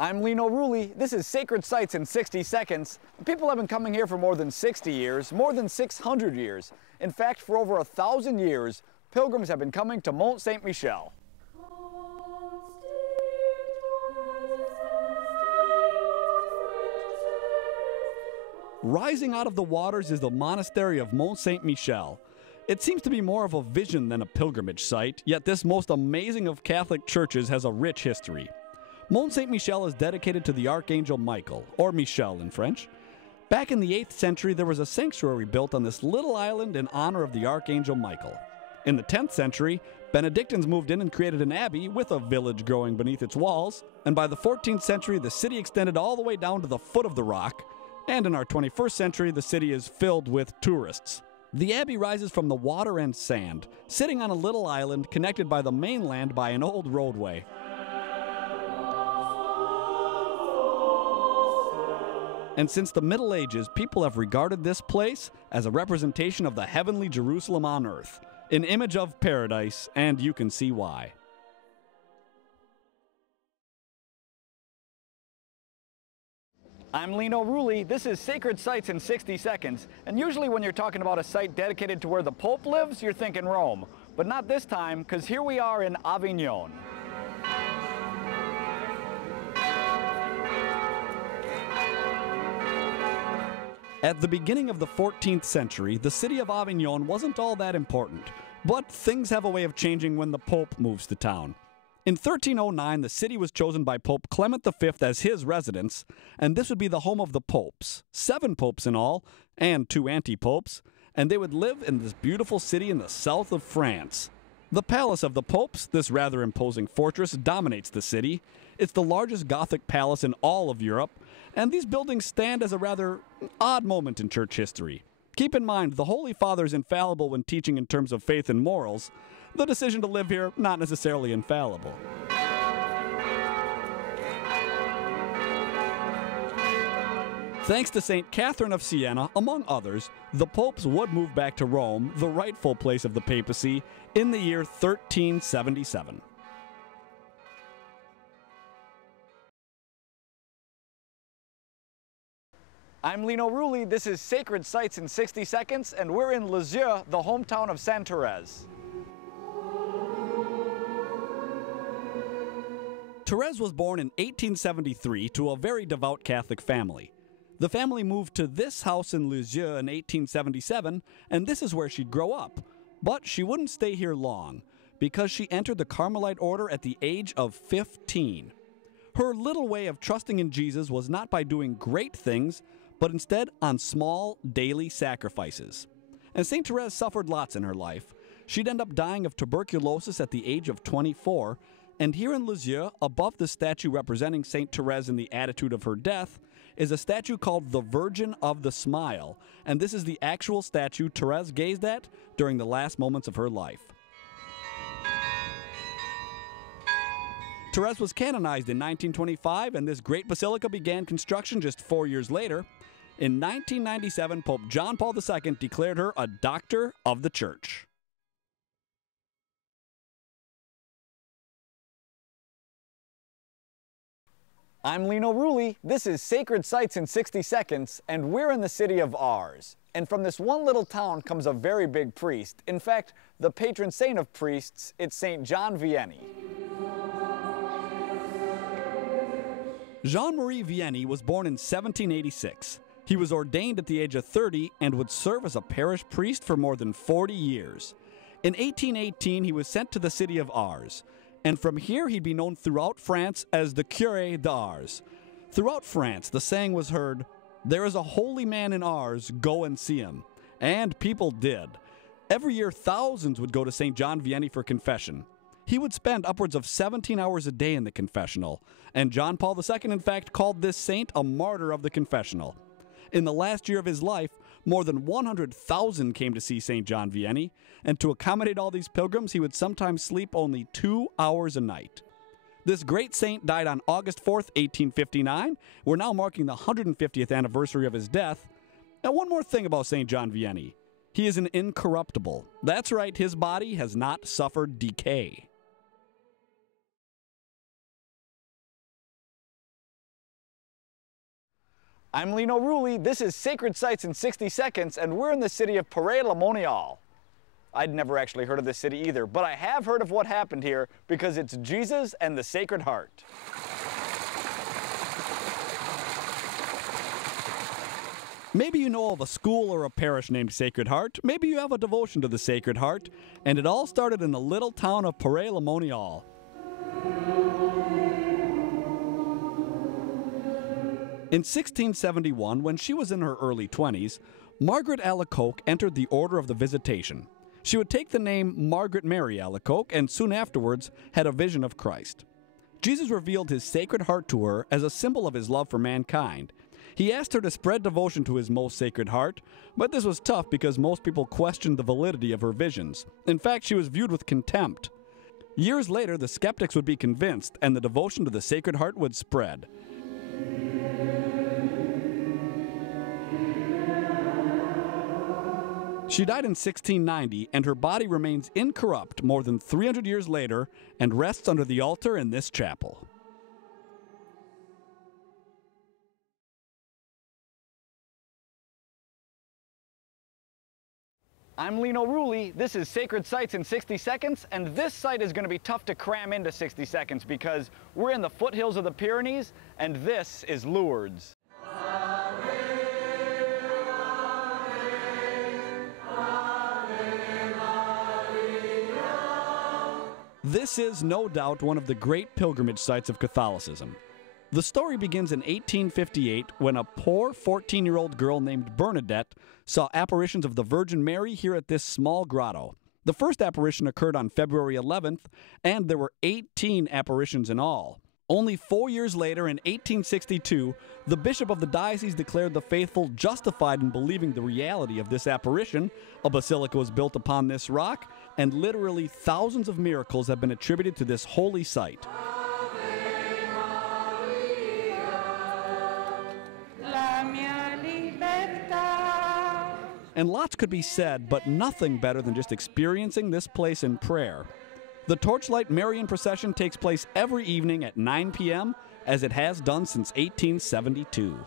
I'm Lino. This is Sacred Sites in 60 Seconds. People have been coming here for more than 60 years, more than 600 years. In fact, for over 1,000 years, pilgrims have been coming to Mont Saint-Michel. Rising out of the waters is the monastery of Mont Saint-Michel. It seems to be more of a vision than a pilgrimage site, yet this most amazing of Catholic churches has a rich history. Mont Saint-Michel is dedicated to the Archangel Michael, or Michel in French. Back in the 8th century, there was a sanctuary built on this little island in honor of the Archangel Michael. In the 10th century, Benedictines moved in and created an abbey with a village growing beneath its walls, and by the 14th century, the city extended all the way down to the foot of the rock, and in our 21st century, the city is filled with tourists. The abbey rises from the water and sand, sitting on a little island connected by the mainland by an old roadway. And since the Middle Ages, people have regarded this place as a representation of the heavenly Jerusalem on earth, an image of paradise, and you can see why. I'm Lino. This is Sacred Sites in 60 Seconds, and usually when you're talking about a site dedicated to where the Pope lives, you're thinking Rome. But not this time, because here we are in Avignon. At the beginning of the 14th century, the city of Avignon wasn't all that important, but things have a way of changing when the Pope moves to town. In 1309, the city was chosen by Pope Clement V as his residence, and this would be the home of the popes, 7 popes in all, and 2 anti-popes, and they would live in this beautiful city in the south of France. The Palace of the Popes, this rather imposing fortress, dominates the city. It's the largest Gothic palace in all of Europe, and these buildings stand as a rather odd moment in church history. Keep in mind, the Holy Father is infallible when teaching in terms of faith and morals. The decision to live here, not necessarily infallible. Thanks to St. Catherine of Siena, among others, the popes would move back to Rome, the rightful place of the papacy, in the year 1377. I'm Lino. This is Sacred Sites in 60 Seconds, and we're in Lisieux, the hometown of Sainte Therese. Therese was born in 1873 to a very devout Catholic family. The family moved to this house in Lisieux in 1877, and this is where she'd grow up. But she wouldn't stay here long, because she entered the Carmelite order at the age of 15. Her little way of trusting in Jesus was not by doing great things, but instead on small, daily sacrifices. And St. Therese suffered lots in her life. She'd end up dying of tuberculosis at the age of 24, and here in Lisieux, above the statue representing St. Therese in the attitude of her death, is a statue called the Virgin of the Smile, and this is the actual statue Therese gazed at during the last moments of her life. Therese was canonized in 1925, and this great basilica began construction just 4 years later. In 1997, Pope John Paul II declared her a Doctor of the Church. I'm Lino. This is Sacred Sites in 60 Seconds, and we're in the city of Ars. And from this one little town comes a very big priest. In fact, the patron saint of priests, it's St. John Vianney. Jean-Marie Vianney was born in 1786. He was ordained at the age of 30 and would serve as a parish priest for more than 40 years. In 1818, he was sent to the city of Ars. And from here, he'd be known throughout France as the Curé d'Ars. Throughout France, the saying was heard, "There is a holy man in Ars, go and see him." And people did. Every year, thousands would go to St. John Vianney for confession. He would spend upwards of 17 hours a day in the confessional, and John Paul II, in fact, called this saint a martyr of the confessional. In the last year of his life, more than 100,000 came to see St. John Vianney, and to accommodate all these pilgrims, he would sometimes sleep only 2 hours a night. This great saint died on August 4th, 1859. We're now marking the 150th anniversary of his death. Now, one more thing about St. John Vianney. He is an incorruptible. That's right, his body has not suffered decay. I'm Lino. This is Sacred Sites in 60 Seconds, and we're in the city of Paray-le-Monial. I'd never actually heard of this city either, but I have heard of what happened here because it's Jesus and the Sacred Heart. Maybe you know of a school or a parish named Sacred Heart. Maybe you have a devotion to the Sacred Heart, and it all started in the little town of Paray-le-Monial. In 1671, when she was in her early 20s, Margaret Alacoque entered the Order of the Visitation. She would take the name Margaret Mary Alacoque and soon afterwards had a vision of Christ. Jesus revealed his Sacred Heart to her as a symbol of his love for mankind. He asked her to spread devotion to his most Sacred Heart, but this was tough because most people questioned the validity of her visions. In fact, she was viewed with contempt. Years later, the skeptics would be convinced and the devotion to the Sacred Heart would spread. She died in 1690, and her body remains incorrupt more than 300 years later and rests under the altar in this chapel. I'm Lino. This is Sacred Sites in 60 Seconds, and this site is going to be tough to cram into 60 seconds because we're in the foothills of the Pyrenees, and this is Lourdes. This is, no doubt, one of the great pilgrimage sites of Catholicism. The story begins in 1858 when a poor 14-year-old girl named Bernadette saw apparitions of the Virgin Mary here at this small grotto. The first apparition occurred on February 11th, and there were 18 apparitions in all. Only 4 years later, in 1862, the bishop of the diocese declared the faithful justified in believing the reality of this apparition. A basilica was built upon this rock, and literally thousands of miracles have been attributed to this holy site. And lots could be said, but nothing better than just experiencing this place in prayer. The Torchlight Marian procession takes place every evening at 9 p.m., as it has done since 1872.